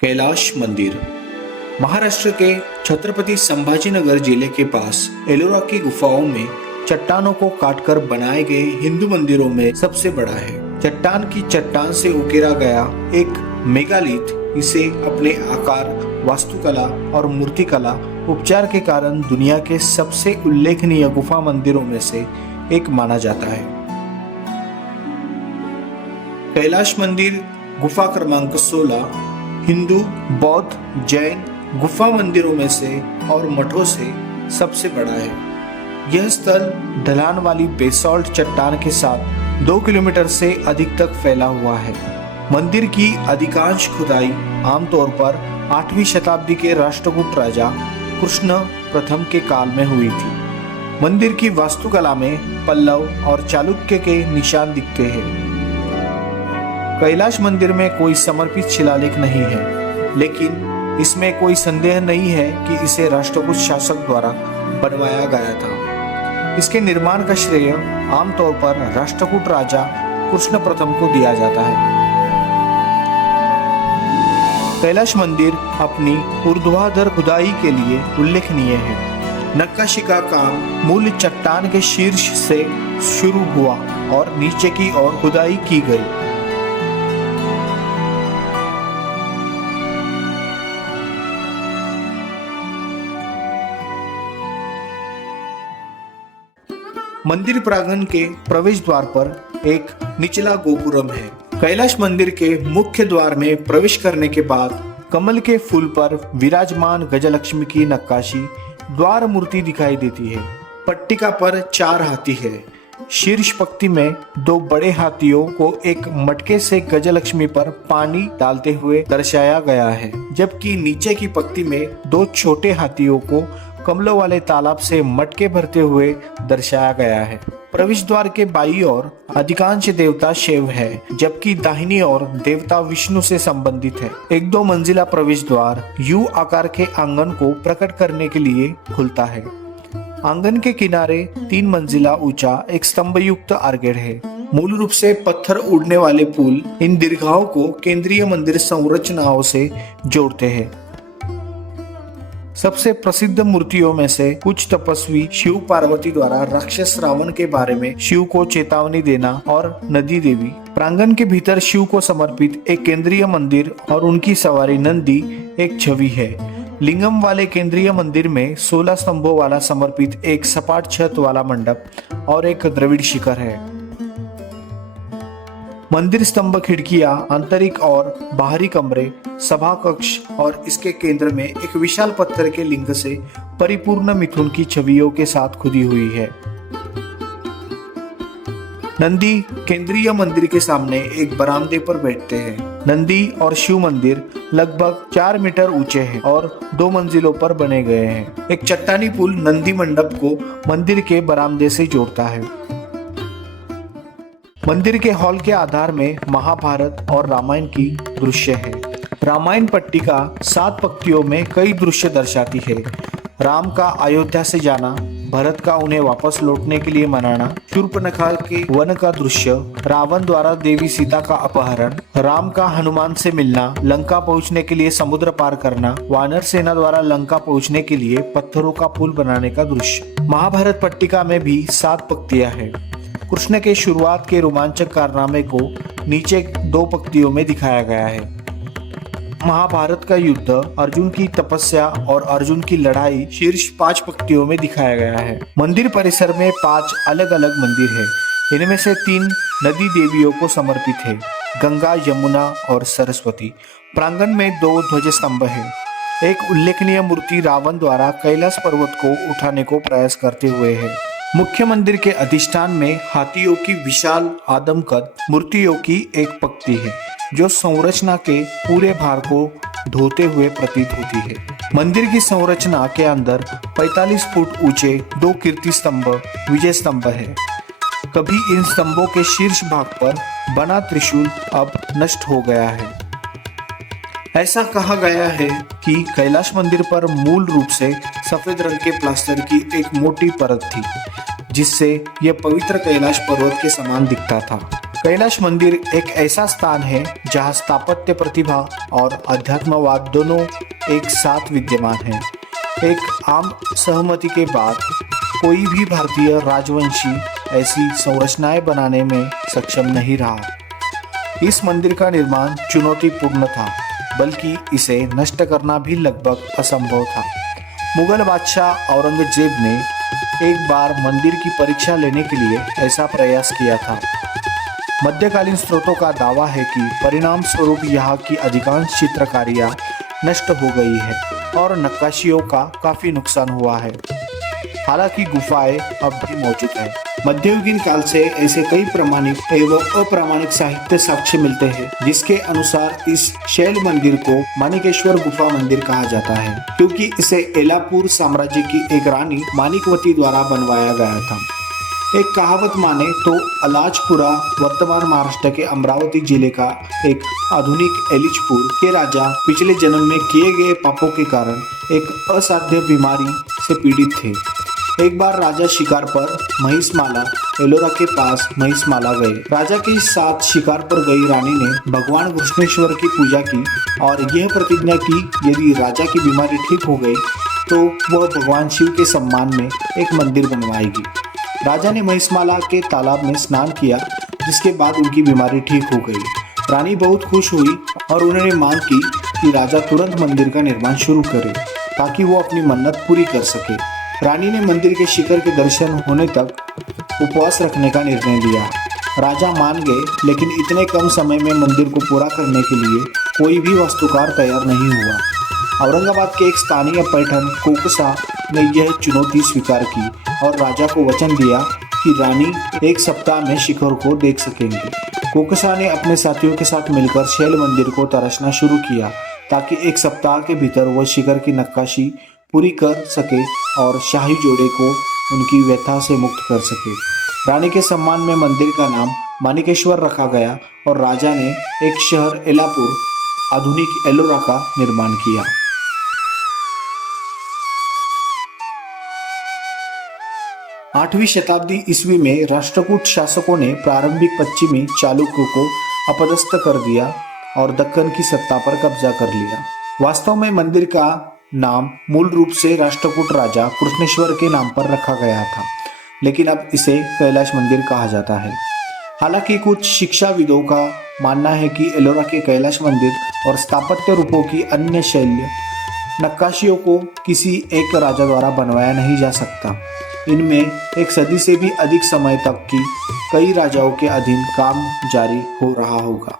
कैलाश मंदिर महाराष्ट्र के छत्रपति संभाजीनगर जिले के पास एलोरा की गुफाओं में चट्टानों को काटकर बनाए गए हिंदू मंदिरों में सबसे बड़ा है। चट्टान की चट्टान से उकेरा गया एक मेगालिथ इसे अपने आकार, वास्तुकला और मूर्तिकला उपचार के कारण दुनिया के सबसे उल्लेखनीय गुफा मंदिरों में से एक माना जाता है। कैलाश मंदिर गुफा क्रमांक 16 हिंदू, बौद्ध, जैन गुफा मंदिरों में से और मठों से सबसे बड़ा है। यह स्थल ढलान वाली बेसॉल्ट चट्टान के साथ 2 किलोमीटर से अधिक तक फैला हुआ है। मंदिर की अधिकांश खुदाई आमतौर पर 8वीं शताब्दी के राष्ट्रकूट राजा कृष्ण प्रथम के काल में हुई थी। मंदिर की वास्तुकला में पल्लव और चालुक्य के निशान दिखते हैं। कैलाश मंदिर में कोई समर्पित शिलालेख नहीं है, लेकिन इसमें कोई संदेह नहीं है कि इसे राष्ट्रकूट शासक द्वारा बनवाया गया था। इसके निर्माण का श्रेय आमतौर पर राष्ट्रकूट राजा कृष्ण प्रथम को दिया जाता है। कैलाश मंदिर अपनी ऊर्ध्वाधर खुदाई के लिए उल्लेखनीय है। नक्काशी का काम मूल चट्टान के शीर्ष से शुरू हुआ और नीचे की ओर खुदाई की गई। मंदिर प्रांगण के प्रवेश द्वार पर एक निचला गोपुरम है। कैलाश मंदिर के मुख्य द्वार में प्रवेश करने के बाद कमल के फूल पर विराजमान गजलक्ष्मी की नक्काशी द्वार मूर्ति दिखाई देती है। पट्टिका पर 4 हाथी है। शीर्ष पंक्ति में 2 बड़े हाथियों को एक मटके से गजलक्ष्मी पर पानी डालते हुए दर्शाया गया है, जबकि नीचे की पंक्ति में 2 छोटे हाथियों को कमलों वाले तालाब से मटके भरते हुए दर्शाया गया है। प्रवेश द्वार के बाईं ओर अधिकांश देवता शिव है, जबकि दाहिनी ओर देवता विष्णु से संबंधित है। एक 2 मंजिला प्रवेश द्वार यू आकार के आंगन को प्रकट करने के लिए खुलता है। आंगन के किनारे 3 मंजिला ऊंचा एक स्तंभ युक्त आर्केड है। मूल रूप से पत्थर उड़ने वाले पुल इन दीर्घाओं को केंद्रीय मंदिर संरचनाओं से जोड़ते हैं। सबसे प्रसिद्ध मूर्तियों में से कुछ तपस्वी शिव पार्वती द्वारा राक्षस रावण के बारे में शिव को चेतावनी देना और नदी देवी। प्रांगण के भीतर शिव को समर्पित एक केंद्रीय मंदिर और उनकी सवारी नंदी एक छवि है। लिंगम वाले केंद्रीय मंदिर में 16 स्तंभों वाला समर्पित एक सपाट छत वाला मंडप और एक द्रविड़ शिखर है। मंदिर स्तंभ, खिड़कियां, आंतरिक और बाहरी कमरे, सभा कक्ष और इसके केंद्र में एक विशाल पत्थर के लिंग से परिपूर्ण मिथुन की छवियों के साथ खुदी हुई है। नंदी केंद्रीय मंदिर के सामने एक बरामदे पर बैठते हैं। नंदी और शिव मंदिर लगभग 4 मीटर ऊंचे हैं और 2 मंजिलों पर बने गए हैं। एक चट्टानी पुल नंदी मंडप को मंदिर के बरामदे से जोड़ता है। मंदिर के हॉल के आधार में महाभारत और रामायण की दृश्य है। रामायण पट्टिका 7 पंक्तियों में कई दृश्य दर्शाती है। राम का अयोध्या से जाना, भरत का उन्हें वापस लौटने के लिए मनाना, शूर्पणखा के वन का दृश्य, रावण द्वारा देवी सीता का अपहरण, राम का हनुमान से मिलना, लंका पहुंचने के लिए समुद्र पार करना, वानर सेना द्वारा लंका पहुंचने के लिए पत्थरों का पुल बनाने का दृश्य। महाभारत पट्टिका में भी 7 पंक्तियां हैं। कृष्ण के शुरुआत के रोमांचक कारनामे को नीचे 2 पंक्तियों में दिखाया गया है। महाभारत का युद्ध, अर्जुन की तपस्या और अर्जुन की लड़ाई शीर्ष 5 पंक्तियों में दिखाया गया है। मंदिर परिसर में 5 अलग अलग मंदिर है। इनमें से 3 नदी देवियों को समर्पित है, गंगा, यमुना और सरस्वती। प्रांगण में 2 ध्वज स्तंभ है। एक उल्लेखनीय मूर्ति रावण द्वारा कैलाश पर्वत को उठाने को प्रयास करते हुए है। मुख्य मंदिर के अधिष्ठान में हाथियों की विशाल आदमकद मूर्तियों की एक पंक्ति है, जो संरचना के पूरे भार को ढोते हुए प्रतीत होती है। मंदिर की संरचना के अंदर 45 फुट ऊंचे 2 कीर्ति स्तंभ, विजय स्तंभ है। कभी इन स्तंभों के शीर्ष भाग पर बना त्रिशूल अब नष्ट हो गया है। ऐसा कहा गया है कि कैलाश मंदिर पर मूल रूप से सफेद रंग के प्लास्टर की एक मोटी परत थी, जिससे यह पवित्र कैलाश पर्वत के समान दिखता था। कैलाश मंदिर एक ऐसा स्थान है जहां स्थापत्य प्रतिभा और अध्यात्मवाद दोनों एक साथ विद्यमान है। एक आम सहमति के बाद कोई भी भारतीय राजवंशी ऐसी संरचनाएं बनाने में सक्षम नहीं रहा। इस मंदिर का निर्माण चुनौतीपूर्ण था, बल्कि इसे नष्ट करना भी लगभग असंभव था। मुगल बादशाह औरंगजेब ने एक बार मंदिर की परीक्षा लेने के लिए ऐसा प्रयास किया था। मध्यकालीन स्रोतों का दावा है कि परिणाम स्वरूप यहाँ की अधिकांश चित्रकारियाँ नष्ट हो गई है और नक्काशियों का काफी नुकसान हुआ है। हालांकि गुफाएं अब भी मौजूद है। मध्ययुगीन काल से ऐसे कई प्रमाणिक एवं अप्रामाणिक साहित्य साक्ष्य मिलते हैं, जिसके अनुसार इस शैल मंदिर को माणिकेश्वर गुफा मंदिर कहा जाता है, क्योंकि इसे एलापुर साम्राज्य की एक रानी माणिकवती द्वारा बनवाया गया था। एक कहावत माने तो अलाजपुरा वर्तमान महाराष्ट्र के अमरावती जिले का एक आधुनिक एलिचपुर के राजा पिछले जन्म में किए गए पापों के कारण एक असाध्य बीमारी से पीड़ित थे। एक बार राजा शिकार पर महिषमाला एलोरा के पास महिषमाला गए। राजा के साथ शिकार पर गई रानी ने भगवान कृष्णेश्वर की पूजा की और यह प्रतिज्ञा की यदि राजा की बीमारी ठीक हो गई तो वह भगवान शिव के सम्मान में एक मंदिर बनवाएगी। राजा ने महिषमाला के तालाब में स्नान किया, जिसके बाद उनकी बीमारी ठीक हो गई। रानी बहुत खुश हुई और उन्होंने मांग की कि राजा तुरंत मंदिर का निर्माण शुरू करे ताकि वो अपनी मन्नत पूरी कर सके। रानी ने मंदिर के शिखर के दर्शन होने तक उपवास रखने का निर्णय लिया। राजा मान गए, लेकिन इतने कम समय में मंदिर को पूरा करने के लिए कोई भी वास्तुकार तैयार नहीं हुआ। औरंगाबाद के एक स्थानीय पैठन कोकसा ने यह चुनौती स्वीकार की और राजा को वचन दिया कि रानी एक सप्ताह में शिखर को देख सकेंगे। कोकसा ने अपने साथियों के साथ मिलकर शैल मंदिर को तराशना शुरू किया ताकि एक सप्ताह के भीतर वह शिखर की नक्काशी पूरी कर सके और शाही जोड़े को उनकी व्यथा से मुक्त कर सके। रानी के सम्मान में मंदिर का नाम माणिकेश्वर रखा गया और राजा ने एक शहर एलापुर आधुनिक एलोरा का निर्माण किया। 8वीं शताब्दी ईस्वी में राष्ट्रकूट शासकों ने प्रारंभिक पश्चिमी चालुक्यों को अपदस्थ कर दिया और दक्कन की सत्ता पर कब्जा कर लिया। वास्तव में मंदिर का नाम मूल रूप से राष्ट्रकूट राजा कृष्णेश्वर के नाम पर रखा गया था, लेकिन अब इसे कैलाश मंदिर कहा जाता है। हालांकि कुछ शिक्षाविदों का मानना है कि एलोरा के कैलाश मंदिर और स्थापत्य रूपों की अन्य शैली नक्काशियों को किसी एक राजा द्वारा बनवाया नहीं जा सकता। इनमें एक सदी से भी अधिक समय तक की कई राजाओं के अधीन काम जारी हो रहा होगा।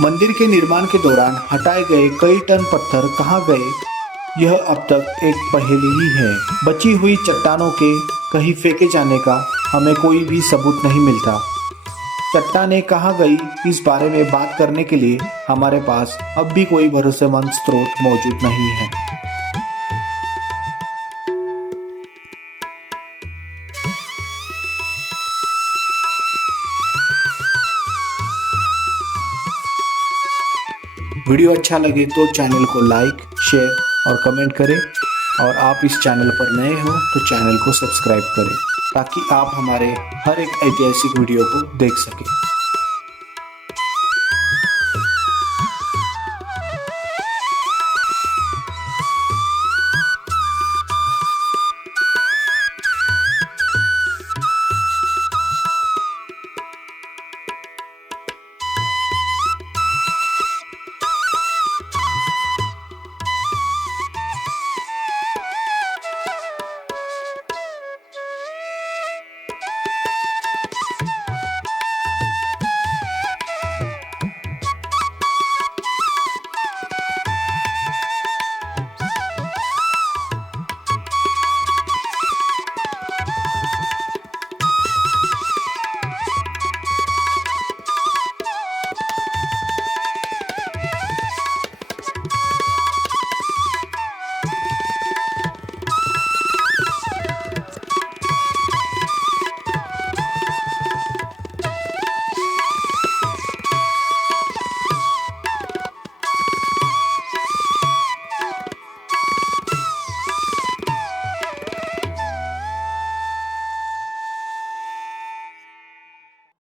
मंदिर के निर्माण के दौरान हटाए गए कई टन पत्थर कहाँ गए, यह अब तक एक पहेली ही है। बची हुई चट्टानों के कहीं फेंके जाने का हमें कोई भी सबूत नहीं मिलता। चट्टानें कहाँ गई, इस बारे में बात करने के लिए हमारे पास अब भी कोई भरोसेमंद स्रोत मौजूद नहीं है। वीडियो अच्छा लगे तो चैनल को लाइक, शेयर और कमेंट करें और आप इस चैनल पर नए हो तो चैनल को सब्सक्राइब करें ताकि आप हमारे हर एक ऐतिहासिक वीडियो को देख सकें।